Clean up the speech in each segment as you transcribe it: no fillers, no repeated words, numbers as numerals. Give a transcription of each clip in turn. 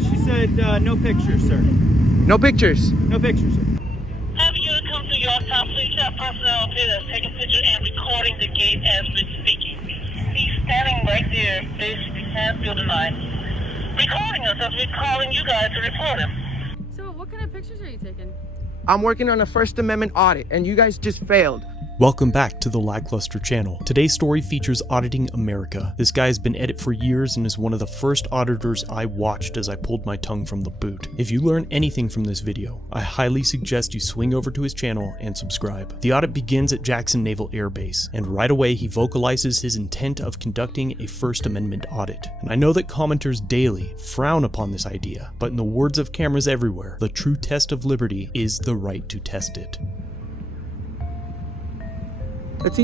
She said no pictures, sir. No pictures? No pictures, sir. Have you come to Yorktown? Please have personnel here that's taking pictures and recording the gate as we're speaking. He's standing right there, basically past building 9, recording us as we're calling you guys to report him. So what kind of pictures are you taking? I'm working on a First Amendment audit, and you guys just failed. Welcome back to the LackLuster channel. Today's story features Auditing America. This guy has been at it for years and is one of the first auditors I watched as I pulled my tongue from the boot. If you learn anything from this video, I highly suggest you swing over to his channel and subscribe. The audit begins at Jackson Naval Air Base, and right away he vocalizes his intent of conducting a First Amendment audit. And I know that commenters daily frown upon this idea, but in the words of cameras everywhere, the true test of liberty is the right to test it. Let's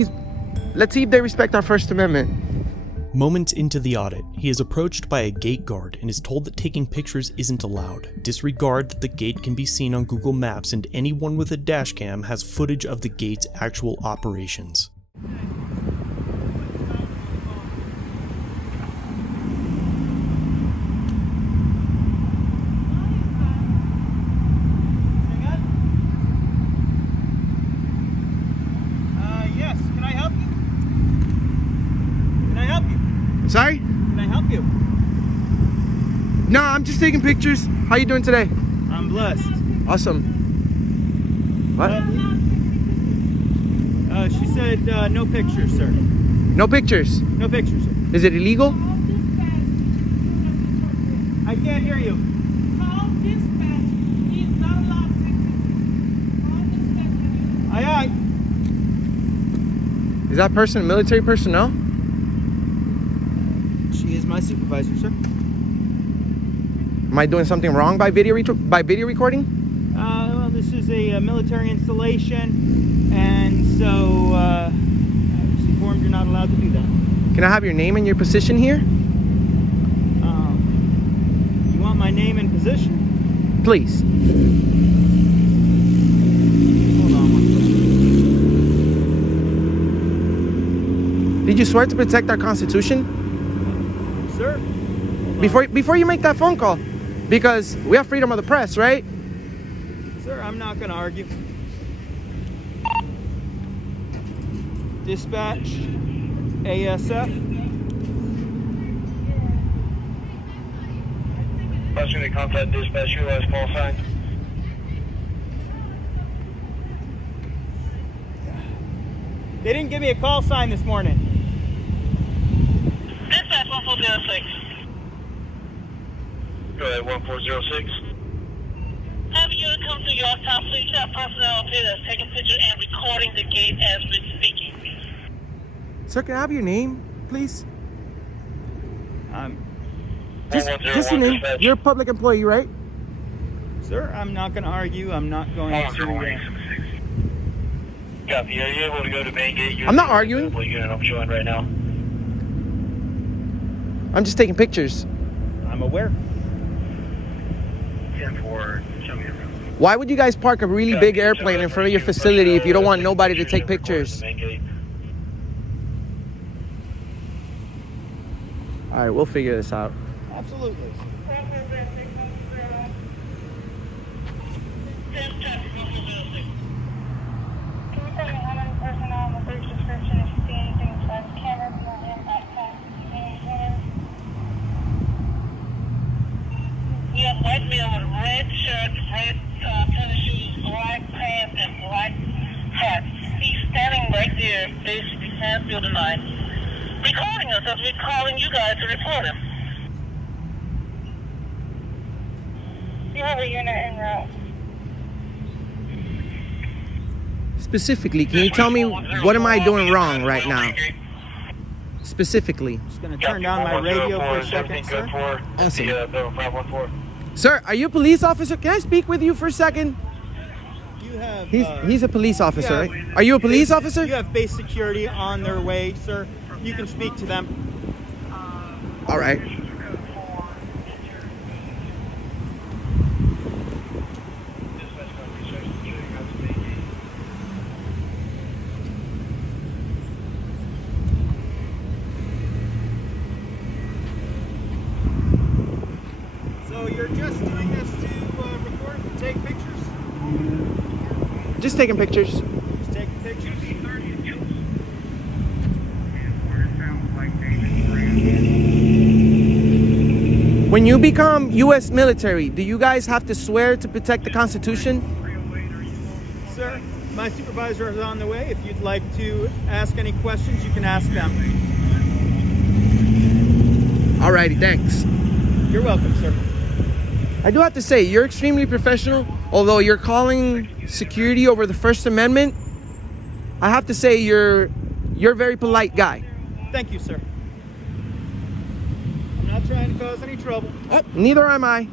see if they respect our First Amendment. Moments into the audit, he is approached by a gate guard and is told that taking pictures isn't allowed. Disregard that the gate can be seen on Google Maps and anyone with a dashcam has footage of the gate's actual operations. Sorry? Can I help you? No, I'm just taking pictures. How you doing today? I'm blessed. Awesome. What? She said no pictures, sir. No pictures? No pictures, sir. Is it illegal? I can't hear you. Call dispatch. He's not allowed to take pictures. Call dispatch. Aye, aye. Is that person military personnel? She is my supervisor, sir. Am I doing something wrong by video recording? Well, this is a military installation, and so I was informed you're not allowed to do that. Can I have your name and your position here? You want my name and position? Please. Hold on one second. Did you swear to protect our Constitution? Sir? Before you make that phone call, because we have freedom of the press, right? Sir, I'm not going to argue. Dispatch, ASF. Question to contact dispatch, your last call sign. They didn't give me a call sign this morning. Dispatch 1406. Go ahead, 1406. Have you come to Yorktown? Please have personnel here that's taking pictures and recording the gate as we're speaking. Sir, can I have your name, please? Just your name. You're a public employee, right? Sir, I'm not going to argue. I'm not going to... Copy. Are you able to go to main gate? I'm not arguing. What unit I'm showing right now? I'm just taking pictures. I'm aware. 10-4, show me around. Why would you guys park a really big airplane in front of your facility if you don't want nobody to take pictures? All right, we'll figure this out. Absolutely. We have white male with red shirt, red tennis shoes, black pants, and black hat. He's standing right there, basically past building 9, recording us as we're calling you guys to report him. You have a unit en route. Specifically, can you tell me what am I doing wrong right now? Specifically. Just going to turn down my radio for a second, sir. Awesome. 514. Sir, are you a police officer? Can I speak with you for a second? You have... He's a police officer, right? Are you a police officer? You have base security on their way, sir. You can speak to them. All right. you're just doing this to record and take pictures? Just taking pictures. Just taking pictures? When you become U.S. military, do you guys have to swear to protect the Constitution? Sir, my supervisor is on the way. If you'd like to ask any questions, you can ask them. Alrighty, thanks. You're welcome, sir. I do have to say, you're extremely professional. Although you're calling security over the First Amendment, I have to say you're a very polite guy. Thank you, sir. I'm not trying to cause any trouble. Oh, neither am I.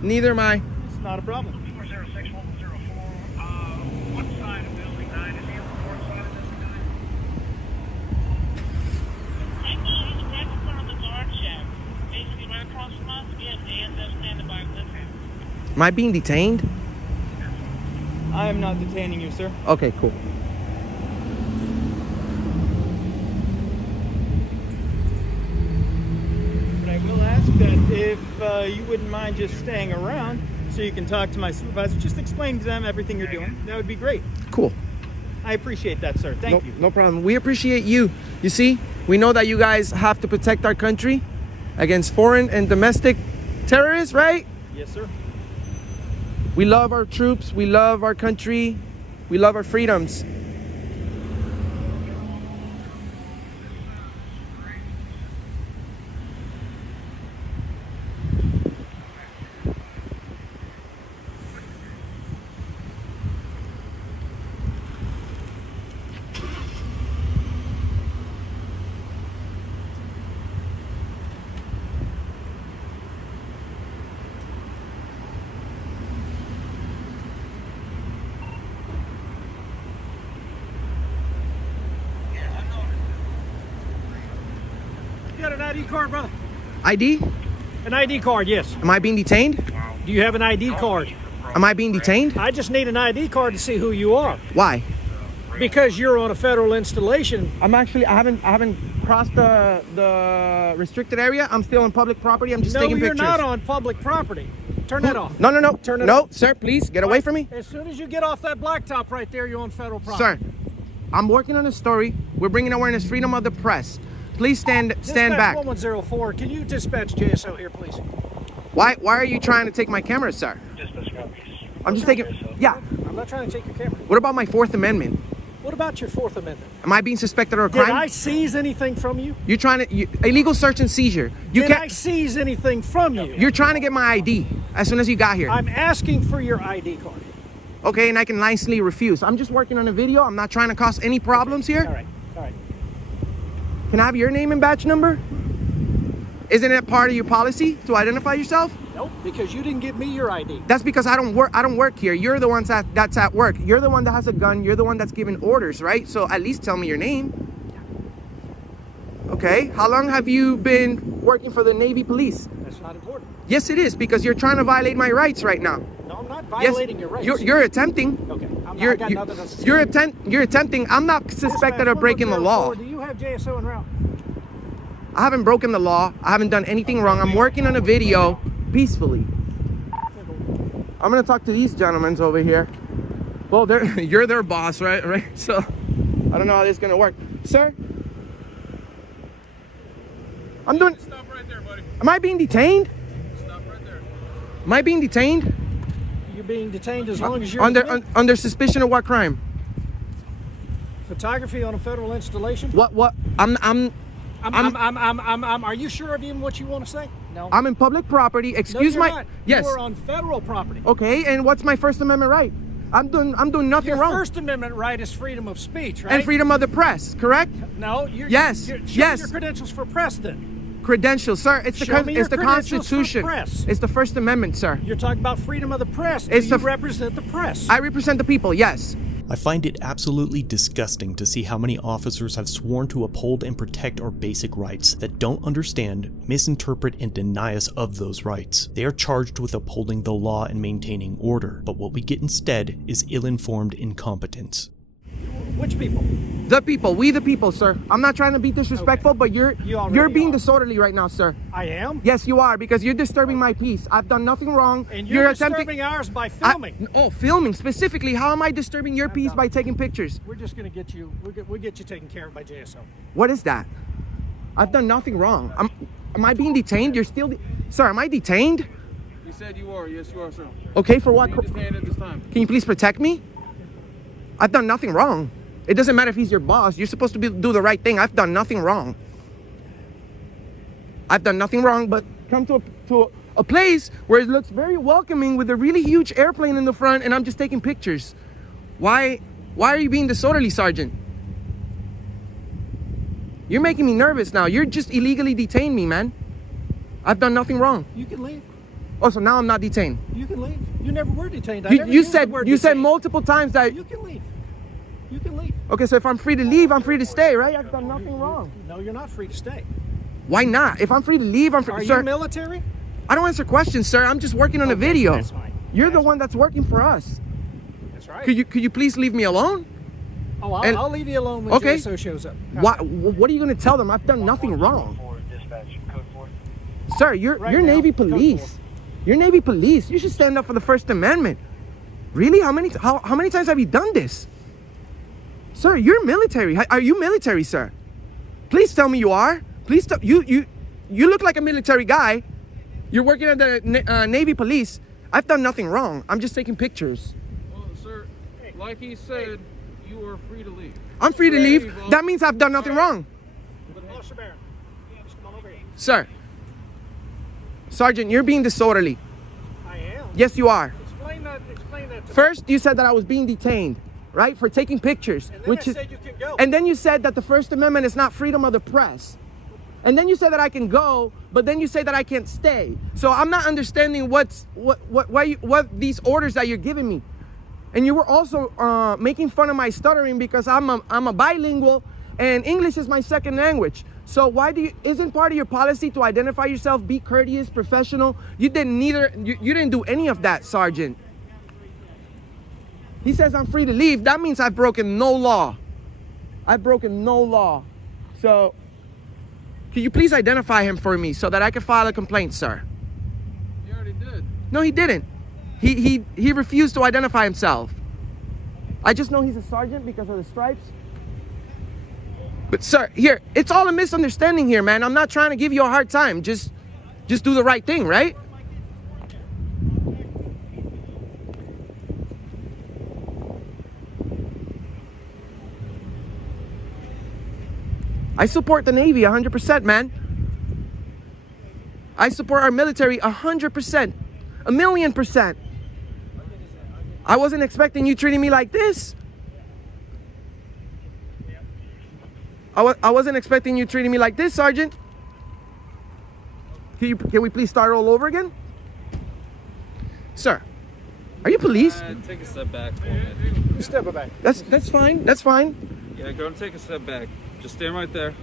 Neither am I. It's not a problem. 406-104, what side of building 9 is he on the north side of building 9? Right now, he's right in front of the guard shack. Basically, right across from us, we have ASF standing by with him. Am I being detained? I am not detaining you, sir. Okay, cool. But I will ask that if you wouldn't mind just staying around so you can talk to my supervisor, just explain to them everything you're doing. That would be great. Cool. I appreciate that, sir. Thank you. No problem. We appreciate you. You see, we know that you guys have to protect our country against foreign and domestic terrorists, right? Yes, sir. We love our troops. We love our country. We love our freedoms. You got an ID card, brother? ID? An ID card, yes. Am I being detained? Do you have an ID card? Am I being detained? I just need an ID card to see who you are. Why? Because you're on a federal installation. I haven't crossed the restricted area. I'm still on public property. I'm just taking pictures. No, you're not on public property. Turn that off. No. Turn it no, off. sir, please get away from me. As soon as you get off that blacktop right there, you're on federal property. Sir, I'm working on a story. We're bringing awareness, freedom of the press. Please stand back. 1104. Can you dispatch JSO here, please? Why are you trying to take my camera, sir? I'm just taking. Yeah. I'm not trying to take your camera. What about my Fourth Amendment? What about your Fourth Amendment? Am I being suspected of a Did crime? I seize anything from you? You're trying to illegal search and seizure. You Did I can't. seize anything from you? You're trying to get my ID as soon as you got here. I'm asking for your ID card. Okay, and I can nicely refuse. I'm just working on a video. I'm not trying to cause any problems here. All right. Can I have your name and badge number? Isn't it part of your policy to identify yourself? Nope, because you didn't give me your ID. That's because I don't work here. You're the one that's at work. You're the one that has a gun. You're the one that's giving orders, right? So at least tell me your name. Okay. How long have you been working for the Navy Police? That's not important. Yes, it is, because you're trying to violate my rights right now. No, I'm not violating your rights. You're attempting. Okay. You're attempting. I'm not suspected of breaking the law. Do you have JSO en route? I haven't broken the law. I haven't done anything wrong. I'm working on a video peacefully. I'm gonna talk to these gentlemen over here. Well, you're their boss, right? So I don't know how this is gonna work, sir. I'm doing. Stop right there, buddy. Am I being detained? Stop right there. Am I being detained? You're being detained as long as you're under suspicion of what crime? photography on a federal installation. What? Are you sure of even what you want to say? No. I'm in public property. Excuse no, my. not. Yes. You're on federal property. Okay, and what's my First Amendment right? I'm doing nothing Your wrong. First Amendment right is freedom of speech, right? And freedom of the press, correct? No. Yes. Show me Yes. your credentials for press then. Credentials, sir. It's the Show me your credentials for Constitution. press. It's the First Amendment, sir. You're talking about freedom of the press. It's Do you the- represent the press? I represent the people. Yes. I find it absolutely disgusting to see how many officers have sworn to uphold and protect our basic rights that don't understand, misinterpret, and deny us of those rights. They are charged with upholding the law and maintaining order, but what we get instead is ill-informed incompetence. Which people? The people, we the people, sir. I'm not trying to be disrespectful, but you're being are. disorderly right now, sir. I am. Yes, you are, because you're disturbing my peace. I've done nothing wrong. And you're disturbing ours by filming. Filming specifically. How am I disturbing your peace by taking pictures? We're just going to get you. We'll get you taken care of by JSO. What is that? I've done nothing wrong. Am I being detained? You're still, sir. Am I detained? You said you are. Yes, you are, sir. Okay, for what? You're detained at this time. Can you please protect me? I've done nothing wrong. It doesn't matter if he's your boss. You're supposed to do the right thing. I've done nothing wrong. I've done nothing wrong, but come to a place where it looks very welcoming with a really huge airplane in the front, and I'm just taking pictures. Why are you being disorderly, Sergeant? You're making me nervous now. You're just illegally detained me, man. I've done nothing wrong. You can leave. Oh, so now I'm not detained. You can leave. You never were detained. You said multiple times that. You can leave. You can leave. Okay, so if I'm free to leave, I'm free to stay, right? I've done nothing wrong. No, you're not free to stay. Why not? If I'm free to leave, I'm free. Are Sir, you military? I don't answer questions, sir. I'm just working on a video. That's fine. You're the one that's working for us. That's right. Could you please leave me alone? Oh, And- I'll leave you alone when Okay. JSO shows up. What are you going to tell them? I've done nothing wrong. Sir, you're Right now, Navy code police. 4. You're Navy police. You should stand up for the First Amendment. Really? How many times have you done this? Sir, you're military. Are you military, sir? Please tell me you are. Please tell you look like a military guy. You're working at the Navy police. I've done nothing wrong. I'm just taking pictures. Well, sir, like he said, you are free to leave. I'm free to leave. That means I've done nothing wrong. Officer Barron, just come on over here. Sir. Sergeant, you're being disorderly. I am. Yes, you are. Explain that to me. First, you said that I was being detained, right? For taking pictures. And then I said you can go. And then you said that the First Amendment is not freedom of the press. And then you said that I can go, but then you say that I can't stay. So I'm not understanding what these orders that you're giving me. And you were also making fun of my stuttering because I'm a bilingual and English is my second language. So isn't part of your policy to identify yourself, be courteous, professional? You didn't do any of that, Sergeant. He says I'm free to leave. That means I've broken no law. I've broken no law. So can you please identify him for me so that I can file a complaint, sir? You already did. No, he didn't. He refused to identify himself. I just know he's a sergeant because of the stripes. But sir, here, it's all a misunderstanding here, man. I'm not trying to give you a hard time. Just do the right thing, right? I support the Navy 100%, man. I support our military 100%. 1,000,000%. I wasn't expecting you treating me like this. I wasn't expecting you treating me like this, Sergeant. Can we please start all over again? Sir, are you police? Take a step back for a minute. Step it back. That's fine. That's fine. Yeah, go and take a step back. Just stand right there.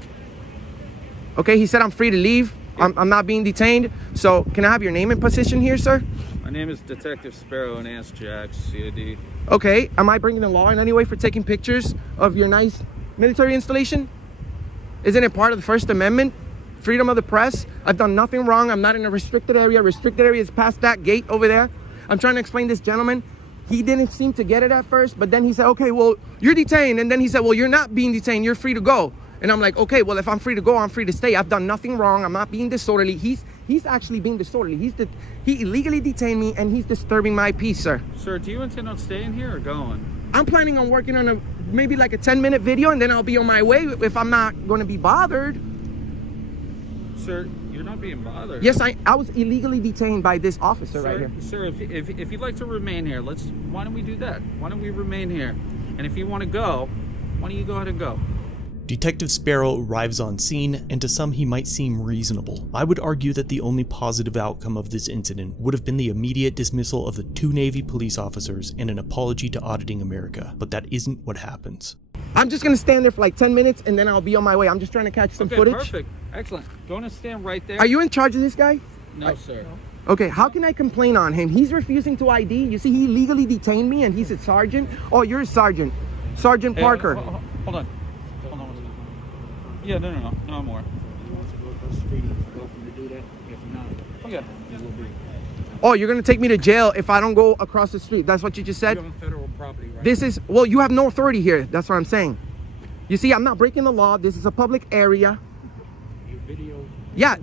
Okay, he said I'm free to leave. I'm not being detained. So can I have your name and position here, sir? My name is Detective Sparrow and Ask Jack, CID. Okay, am I bringing the law in any way for taking pictures of your nice military installation? Isn't it part of the First Amendment? Freedom of the press? I've done nothing wrong. I'm not in a restricted area. Restricted area is past that gate over there. I'm trying to explain this gentleman. He didn't seem to get it at first, but then he said, okay, well, you're detained. And then he said, well, you're not being detained. You're free to go. And I'm like, okay, well, if I'm free to go, I'm free to stay. I've done nothing wrong. I'm not being disorderly. He's actually being disorderly. He illegally detained me, and he's disturbing my peace, sir. Sir, do you intend on staying here or going? I'm planning on working on maybe like a 10-minute video, and then I'll be on my way if I'm not going to be bothered. Sir, you're not being bothered. Yes, I was illegally detained by this officer right here. Sir, if you'd like to remain here, why don't we do that? Why don't we remain here? And if you want to go, why don't you go ahead and go? Detective Sparrow arrives on scene, and to some he might seem reasonable. I would argue that the only positive outcome of this incident would have been the immediate dismissal of the 2 Navy police officers and an apology to Auditing America, but that isn't what happens. I'm just going to stand there for like 10 minutes, and then I'll be on my way. I'm just trying to catch some footage. Perfect. Excellent. Go on and stand right there. Are you in charge of this guy? No, sir. Okay, how can I complain on him? He's refusing to ID. You see, he legally detained me, and he's a sergeant. Oh, you're a sergeant. Sergeant Hey, Parker. hold on. Yeah, no more. He wants to go across the street. He's welcome to do that. If not, Okay. he will be. Oh, you're gonna take me to jail if I don't go across the street. That's what you just said? You're on federal property, right? This is, well, you have no authority here. That's what I'm saying. You see, I'm not breaking the law. This is a public area. Your video. Yeah,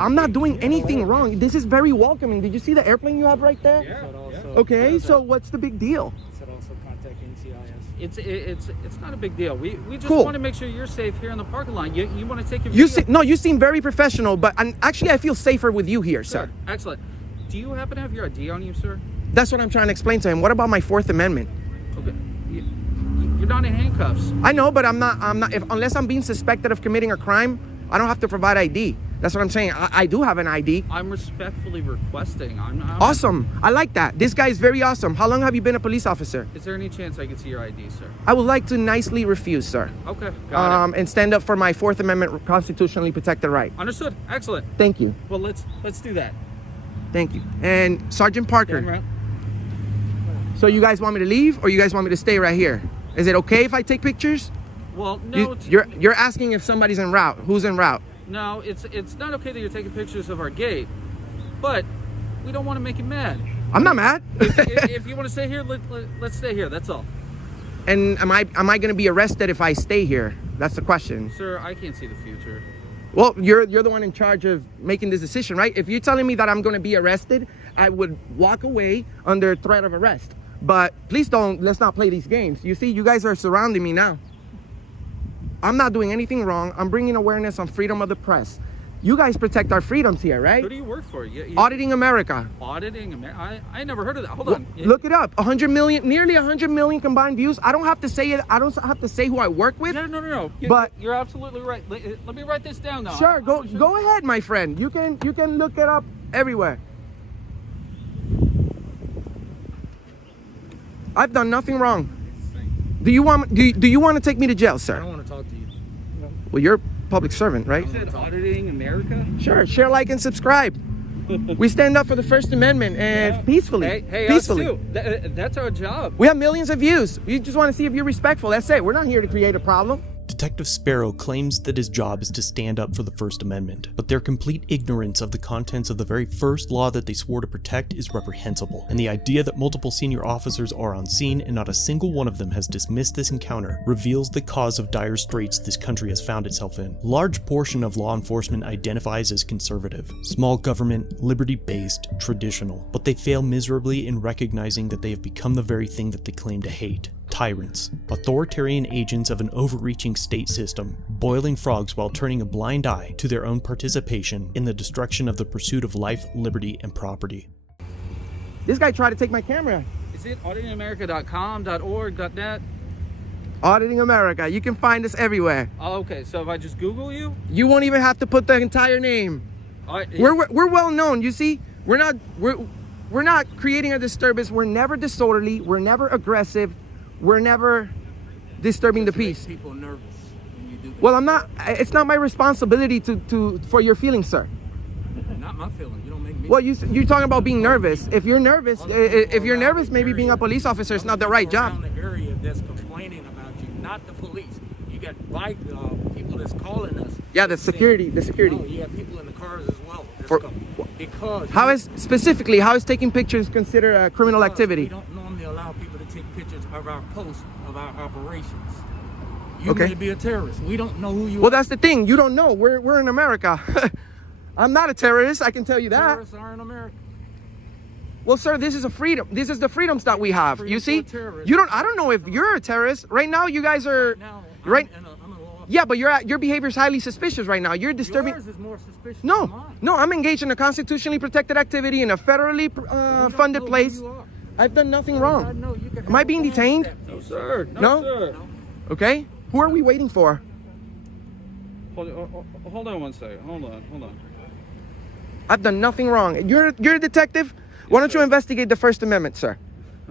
I'm not doing anything wrong. This is very welcoming. Did you see the airplane you have right there? Yeah. Okay, so what's the big deal? Said also contact NCIS. It's not a big deal. We just Cool. want to make sure you're safe here in the parking lot. You want to take your You video? see, no, you seem very professional, but actually I feel safer with you here, sir. Good. Excellent. Do you happen to have your ID on you, sir? That's what I'm trying to explain to him. What about my Fourth Amendment? Okay. You're not in handcuffs. I know, but I'm not, unless I'm being suspected of committing a crime, I don't have to provide ID. That's what I'm saying. I do have an ID. I'm respectfully requesting. I'm Awesome. I like that. This guy is very awesome. How long have you been a police officer? Is there any chance I could see your ID, sir? I would like to nicely refuse, sir. Okay. Got it. And stand up for my Fourth Amendment constitutionally protected right. Understood. Excellent. Thank you. Well, let's do that. Thank you. And Sergeant Parker, Turn around. so you guys want me to leave or you guys want me to stay right here? Is it okay if I take pictures? Well, no. You're asking if somebody's en route. Who's en route? No, it's not okay that you're taking pictures of our gate, but we don't want to make you mad. I'm not mad. If you want to stay here, let's stay here. That's all. And am I going to be arrested if I stay here? That's the question. Sir, I can't see the future. Well, you're the one in charge of making this decision, right? If you're telling me that I'm going to be arrested, I would walk away under threat of arrest. But please let's not play these games. You see, you guys are surrounding me now. I'm not doing anything wrong. I'm bringing awareness on freedom of the press. You guys protect our freedoms here, right? Who do you work for? Auditing America. Auditing America? I never heard of that. Hold on. Look it up. 100 million, nearly 100 million combined views. I don't have to say it. I don't have to say who I work with. No. But you're absolutely right. Let me write this down now. Sure, go ahead, my friend. You can look it up everywhere. I've done nothing wrong. Do you want to take me to jail, sir? I don't want to talk to you. Well, you're a public servant, right? You said Auditing America? Sure. Share, like, and subscribe. We stand up for the First Amendment and peacefully. Hey, peacefully. us too. That's our job. We have millions of views. We just want to see if you're respectful. That's it. We're not here to create a problem. Detective Sparrow claims that his job is to stand up for the First Amendment, but their complete ignorance of the contents of the very first law that they swore to protect is reprehensible, and the idea that multiple senior officers are on scene and not a single one of them has dismissed this encounter reveals the cause of dire straits this country has found itself in. A large portion of law enforcement identifies as conservative, small government, liberty-based, traditional, but they fail miserably in recognizing that they have become the very thing that they claim to hate. Tyrants, authoritarian agents of an overreaching state system, boiling frogs while turning a blind eye to their own participation in the destruction of the pursuit of life, liberty, and property. This guy tried to take my camera. Is it auditingamerica.com, .org, .net? Auditing America. You can find us everywhere. Oh, okay. So if I just Google you? You won't even have to put the entire name. We're well known. You see, we're not creating a disturbance. We're never disorderly. We're never aggressive. We're never disturbing the peace. People nervous when you do that. Well, I'm not. It's not my responsibility for your feelings, sir. Not my feeling. You don't make me. Well, you're talking about being nervous. If you're nervous, maybe being a police officer is not the right job. Around the area that's complaining about you, not the police. You got people that's calling us. Yeah, the security. No, you have people in the cars as well. Because how is taking pictures considered a criminal activity? We don't normally allow people to take pictures of our posts, of our operations. You Okay. may be a terrorist. We don't know who you are. Well, that's the thing. You don't know. We're in America. I'm not a terrorist. I can tell you that. Terrorists are in America. Well, sir, this is a freedom. This is the freedoms that we have. You see, terrorist. I don't know if you're a terrorist right now. You guys are Now, right. I'm a law. Yeah, but your behavior is highly suspicious right now. You're disturbing. Yours is more suspicious than No, mine. no, I'm engaged in a constitutionally protected activity in a federally We don't funded know who place. you are. I've done nothing I wrong. know you can Am I have being a detained? step. No, sir. No? Sir. Okay. Who are we waiting for? Hold on one second. Hold on. I've done nothing wrong. You're a detective. Why don't you investigate the First Amendment, sir?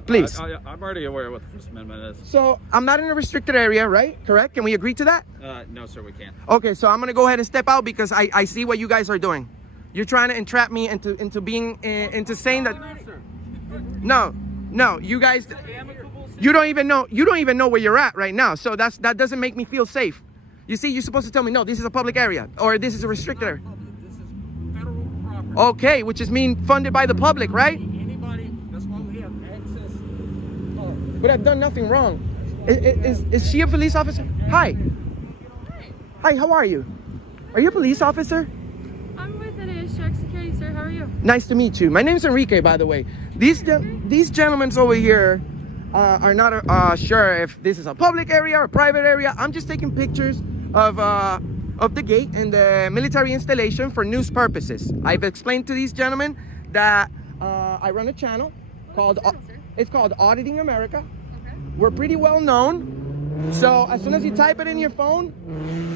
Please. I'm already aware of what the First Amendment is. So I'm not in a restricted area, right? Correct? Can we agree to that? No, sir, we can't. Okay, so I'm gonna go ahead and step out because I see what you guys are doing. You're trying to entrap me into being into saying that. No, you guys. You don't even know where you're at right now. So that doesn't make me feel safe. You see, you're supposed to tell me, no, this is a public area, or this is a restricted area. This is federal property. Okay, which is mean funded by the public, right? Anybody, that's why we have access. But I've done nothing wrong. Is she a police officer? Hi. Hi, how are you? Are you a police officer? I'm with NAS Security, sir. How are you? Nice to meet you. My name's Enrique, by the way. These gentlemen over here are not sure if this is a public area or a private area. I'm just taking pictures of the gate and the military installation for news purposes. I've explained to these gentlemen that I run a channel called it's called Auditing America. Okay. We're pretty well known, so as soon as you type it in your phone,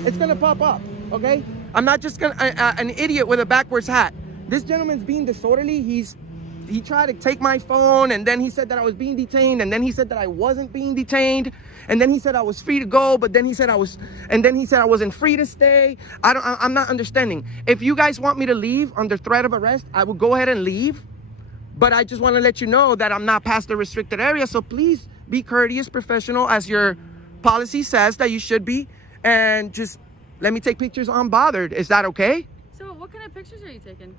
it's gonna pop up. Okay, I'm not just gonna an idiot with a backwards hat. This gentleman's being disorderly. He tried to take my phone, and then he said that I was being detained, and then he said that I wasn't being detained, and then he said I was free to go, but then he said I wasn't free to stay. I'm not understanding. If you guys want me to leave under threat of arrest, I will go ahead and leave, but I just want to let you know that I'm not past the restricted area, so please be courteous, professional, as your policy says that you should be, and just let me take pictures unbothered. Is that okay? So what kind of pictures are you taking?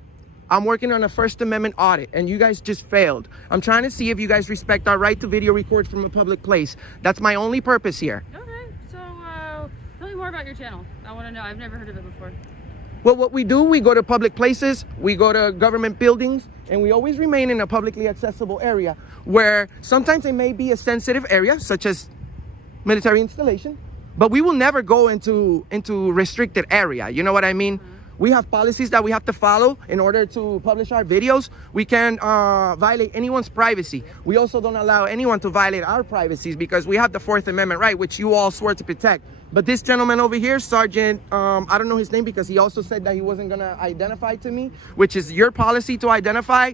I'm working on a First Amendment audit, and you guys just failed. I'm trying to see if you guys respect our right to video record from a public place. That's my only purpose here. Okay, so tell me more about your channel. I want to know. I've never heard of it before. Well, what we do, we go to public places, we go to government buildings, and we always remain in a publicly accessible area where sometimes it may be a sensitive area, such as military installation, but we will never go into restricted area. You know what I mean? We have policies that we have to follow in order to publish our videos. We can't violate anyone's privacy. We also don't allow anyone to violate our privacies because we have the Fourth Amendment right, which you all swore to protect. But this gentleman over here, Sergeant, I don't know his name because he also said that he wasn't gonna identify to me, which is your policy to identify.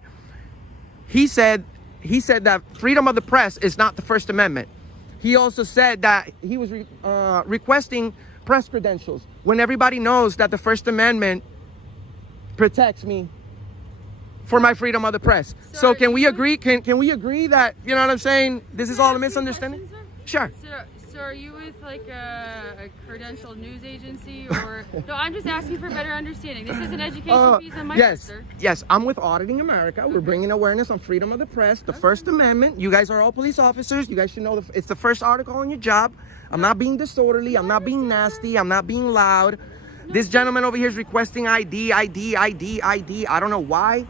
He said that freedom of the press is not the First Amendment. He also said that he was requesting press credentials when everybody knows that the First Amendment protects me for my freedom of the press. So can we agree? Can we agree that, you know what I'm saying, this is all a misunderstanding? Sure. So are you with like a credentialed news agency or no? I'm just asking for better understanding. This is an education piece on my part, sir. Yes, I'm with Auditing America. We're bringing awareness on freedom of the press, the First Amendment. You guys are all police officers. You guys should know it's the first article on your job. I'm not being disorderly. I'm not being nasty. I'm not being loud. This gentleman over here is requesting ID. I don't know why.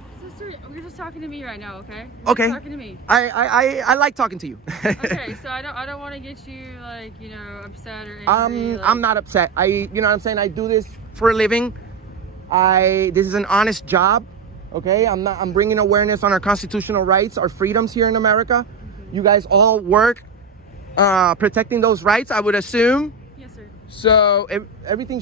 You're just talking to me right now, okay? Okay. Talking to me. I like talking to you. Okay, so I don't want to get you like, you know, upset or angry. I'm not upset. You know what I'm saying? I do this for a living. This is an honest job. Okay? I'm bringing awareness on our constitutional rights, our freedoms here in America. You guys all work protecting those rights, I would assume. Yes, sir. So we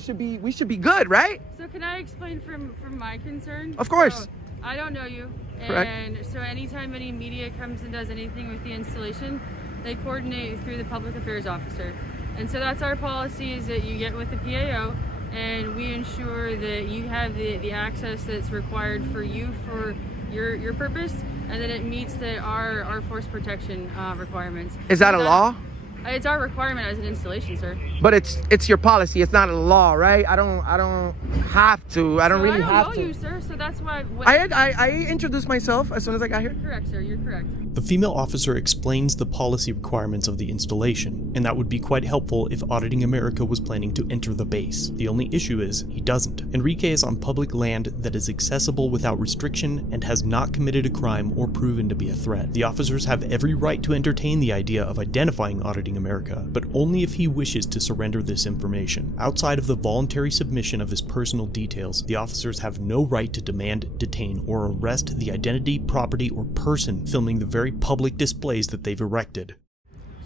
should be good, right? So can I explain from my concern? Of course. So, I don't know you, Correct. and so anytime any media comes and does anything with the installation, they coordinate through the public affairs officer. And so that's our policy, is that you get with the PAO and we ensure that you have the access that's required for you for your purpose, and that it meets our force protection requirements. Is that a law? It's our requirement as an installation, sir. But it's your policy. It's not a law, right? I don't have to. I don't really have to. I don't know you, sir. So that's why. I introduced myself as soon as I got here. You're correct, sir. You're correct. The female officer explains the policy requirements of the installation, and that would be quite helpful if Auditing America was planning to enter the base. The only issue is, he doesn't. Enrique is on public land that is accessible without restriction and has not committed a crime or proven to be a threat. The officers have every right to entertain the idea of identifying Auditing America, but only if he wishes to surrender this information. Outside of the voluntary submission of his personal details, the officers have no right to demand, detain, or arrest the identity, property, or person filming the very public displays that they've erected.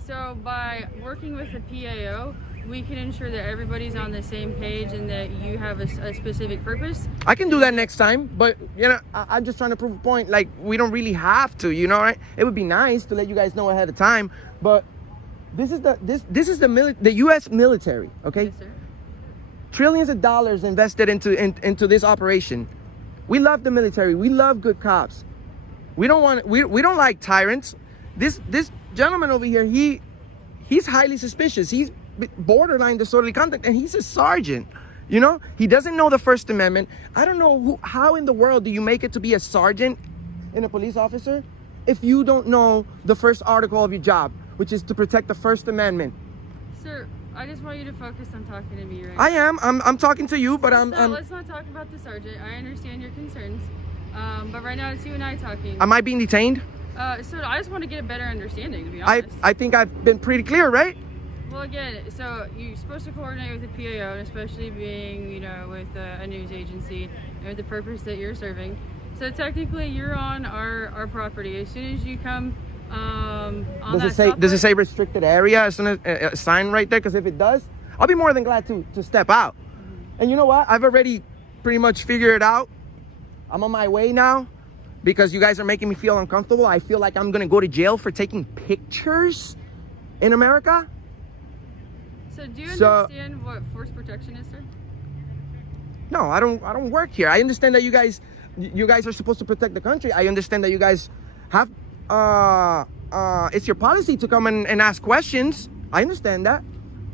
So by working with the PAO, we can ensure that everybody's on the same page and that you have a specific purpose. I can do that next time, but you know, I'm just trying to prove a point. Like, we don't really have to, you know, right? It would be nice to let you guys know ahead of time, but this is the U.S. military, okay? Yes, sir. Trillions of dollars invested into this operation. We love the military. We love good cops. We don't like tyrants. This gentleman over here, he's highly suspicious. He's borderline disorderly conduct, and he's a sergeant. You know, he doesn't know the First Amendment. I don't know how in the world do you make it to be a sergeant and a police officer if you don't know the first article of your job, which is to protect the First Amendment. Sir, I just want you to focus on talking to me right I am. I'm talking to you, but let's not talk about the sergeant. I understand your concerns. But right now it's you and I talking. Am I being detained? So I just want to get a better understanding, to be honest. I think I've been pretty clear, right? Well, again, so you're supposed to coordinate with the PAO, and especially being, you know, with a news agency and with the purpose that you're serving. So technically, you're on our property. As soon as you come on Does it say restricted area as soon as a sign right there? Because if it does, I'll be more than glad to step out. And you know what? I've already pretty much figured it out. I'm on my way now because you guys are making me feel uncomfortable. I feel like I'm gonna go to jail for taking pictures in America. So do you understand what force protection is, sir? No, I don't work here. I understand that you guys are supposed to protect the country. I understand that you guys have it's your policy to come and ask questions. I understand that.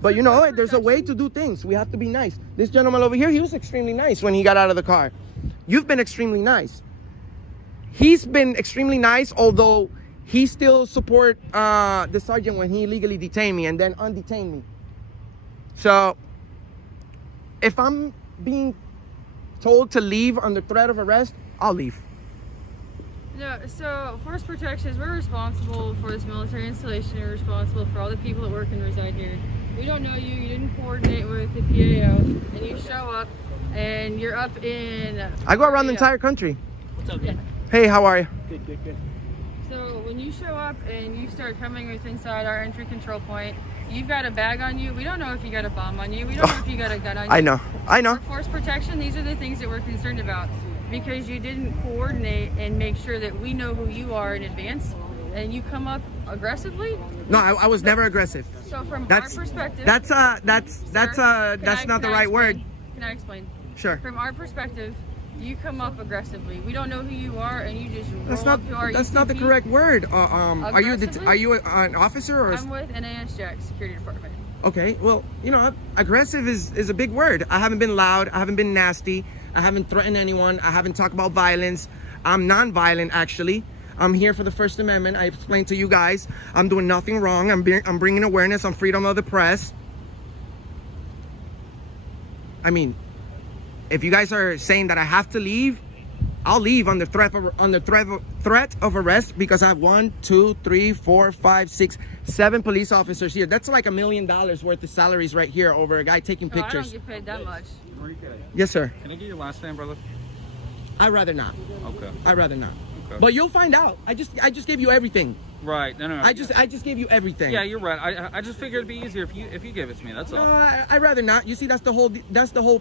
But you know, there's a way to do things. We have to be nice. This gentleman over here, he was extremely nice when he got out of the car. You've been extremely nice. He's been extremely nice, although he still support the sergeant when he illegally detained me and then undetained me. So if I'm being told to leave under threat of arrest, I'll leave. No, so force protection is we're responsible for this military installation. We're responsible for all the people that work and reside here. We don't know you. You didn't coordinate with the PAO, and you show up, and you're up in. I go around the entire country. What's up, man? Hey, how are you? Good. So when you show up and you start coming with inside our entry control point, you've got a bag on you. We don't know if you got a bomb on you. We don't know if you got a gun on you. I know. For force protection, these are the things that we're concerned about because you didn't coordinate and make sure that we know who you are in advance, and you come up aggressively. No, I was never aggressive. So from our perspective, that's not the right word. Can I explain? Sure. From our perspective, you come up aggressively. We don't know who you are, and you just That's roll not up to our that's not the ECP. correct word. Are you Aggressively? an officer or? I'm with NAS Jack Security Department. Okay, well, you know, aggressive is a big word. I haven't been loud. I haven't been nasty. I haven't threatened anyone. I haven't talked about violence. I'm non-violent, actually. I'm here for the First Amendment. I explained to you guys. I'm doing nothing wrong. I'm bringing awareness on freedom of the press. I mean, if you guys are saying that I have to leave, I'll leave under threat of arrest because I have 1, 2, 3, 4, 5, 6, 7 police officers here. That's like $1 million worth of salaries right here over a guy taking pictures. I don't get paid that much. Yes, sir. Can I get your last name, brother? I'd rather not. Okay. I'd rather not. Okay. But you'll find out. I just gave you everything. Right. No. I just gave you everything. Yeah, you're right. I just figured it'd be easier if you gave it to me. That's all. No, I'd rather not. You see, that's the whole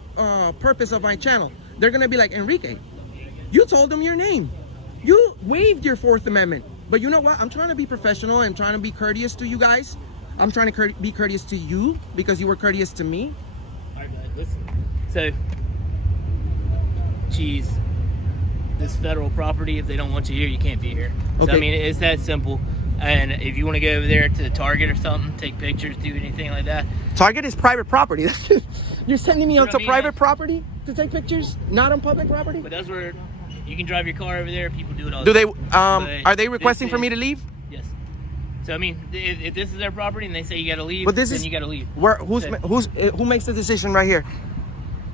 purpose of my channel. They're gonna be like, Enrique, you told them your name. You waived your Fourth Amendment. But you know what? I'm trying to be professional. I'm trying to be courteous to you guys. I'm trying to be courteous to you because you were courteous to me. All right, listen. So, geez, this federal property, if they don't want you here, you can't be here. Okay. So, I mean, it's that simple. And if you want to go over there to the Target or something, take pictures, do anything like that. Target is private property. You're sending me onto private Like, property to take pictures, not on public property? But that's where you can drive your car over there. People do it all Do the they? time. Are they requesting for me to leave? Yes. So I mean, if this is their property and they say you got to leave, But this then is you got to leave. Who makes the decision right here?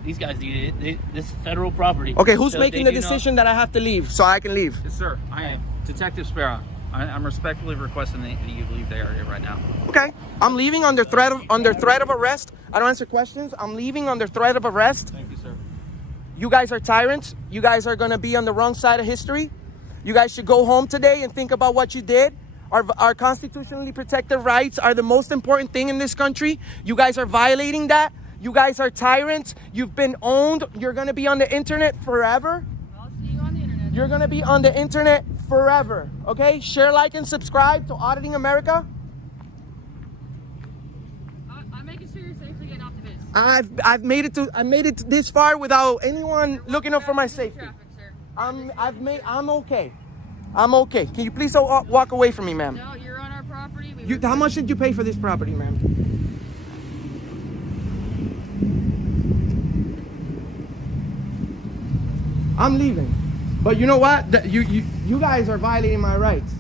These guys do it. This is federal property. Okay, who's So making they the do not- decision that I have to leave so I can leave? Yes, sir. I am Detective Sparrow. I'm respectfully requesting that you leave the area right now. Okay, I'm leaving under threat of arrest. I don't answer questions. I'm leaving under threat of arrest. Thank you, sir. You guys are tyrants. You guys are gonna be on the wrong side of history. You guys should go home today and think about what you did. Our constitutionally protected rights are the most important thing in this country. You guys are violating that. You guys are tyrants. You've been owned. You're gonna be on the internet forever. I'll see you on the internet. You're gonna be on the internet forever. Okay? Share, like, and subscribe to Auditing America. I'm making sure you're safely getting off the base. I've made it this far without anyone looking up for my safety. Traffic, sir. I'm okay. I'm okay. Can you please walk away from me, ma'am? No, you're on our property. How much did you pay for this property, ma'am? I'm leaving. But you know what? You guys are violating my rights.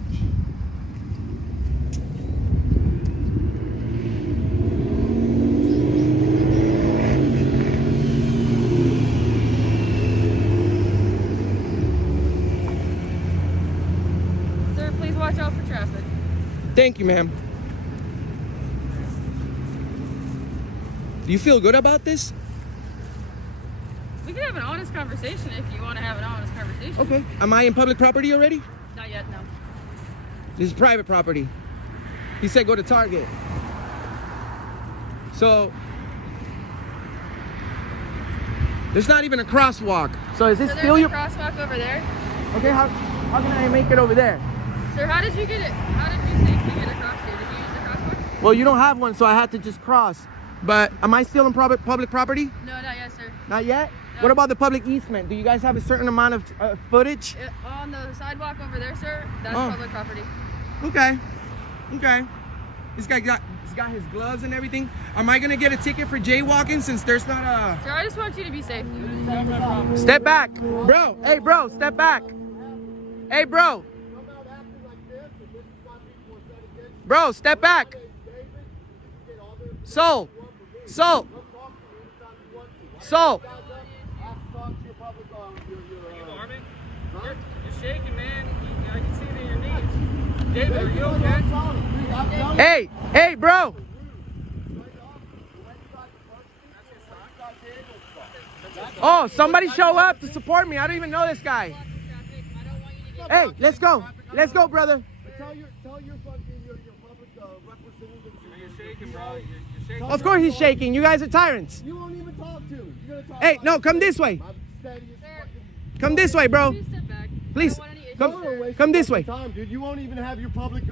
Sir, please watch out for traffic. Thank you, ma'am. Do you feel good about this? We can have an honest conversation if you want to have an honest conversation. Okay. Am I in public property already? Not yet, no. This is private property. He said go to Target. So there's not even a crosswalk. So is this So still there's your a crosswalk over there. Okay, how can I make it over there? Sir, how did you get it? How did you safely get across here? Did you use the crosswalk? Well, you don't have one, so I had to just cross. But am I still in public property? No, not yet, sir. Not yet? No. What about the public easement? Do you guys have a certain amount of footage? On the sidewalk over there, sir, that's Oh. public property. Okay. Okay. This guy got his gloves and everything. Am I gonna get a ticket for jaywalking since there's not a... Sir, I just want you to be safe. Step back. Bro, hey bro, step back. Hey bro. Bro, step back. Soul. Soul. Soul. You're shaking, man. I can see it in your knees. David, are you okay? Hey, bro. Oh, somebody show up to support me. I don't even know this guy. Hey, let's go. Let's go, brother. Tell your public representatives. You're shaking, bro. You're shaking. Of course he's shaking. You guys are tyrants. You won't even talk to him. You're gonna talk Hey, no, come this way. Come this way, bro. Please step back. Please. Come. Come this way. Time, dude. You won't even have your public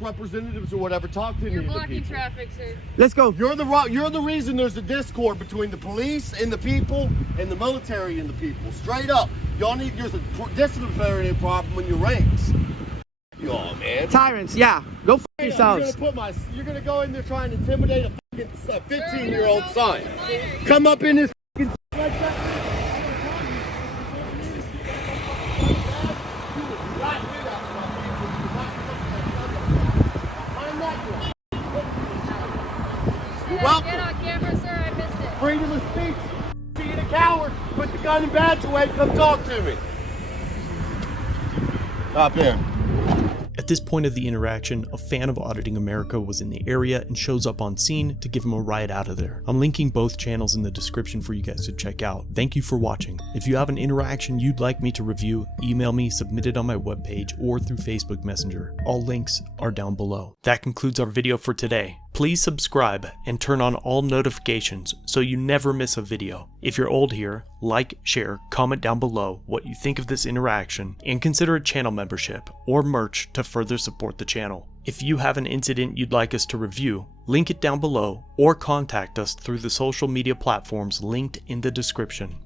representatives or whatever talk to You're any of the blocking people. traffic, sir. Let's go. You're the reason there's a discord between the police and the people and the military and the people. Straight up. There's a disciplinary problem in your ranks. Oh man. Tyrants, yeah. Go f yourselves. You're gonna go in there trying to intimidate a 15-year-old son. Come up in this like that. Welcome. Get on camera, sir. I missed it. Freedom of speech. See you, the coward. Put the gun and badge away. Come talk to me. Stop here. At this point of the interaction, a fan of Auditing America was in the area and shows up on scene to give him a ride out of there. I'm linking both channels in the description for you guys to check out. Thank you for watching. If you have an interaction you'd like me to review, email me, submit it on my webpage, or through Facebook Messenger. All links are down below. That concludes our video for today. Please subscribe and turn on all notifications so you never miss a video. If you're old here, like, share, comment down below what you think of this interaction, and consider a channel membership or merch to further support the channel. If you have an incident you'd like us to review, link it down below or contact us through the social media platforms linked in the description.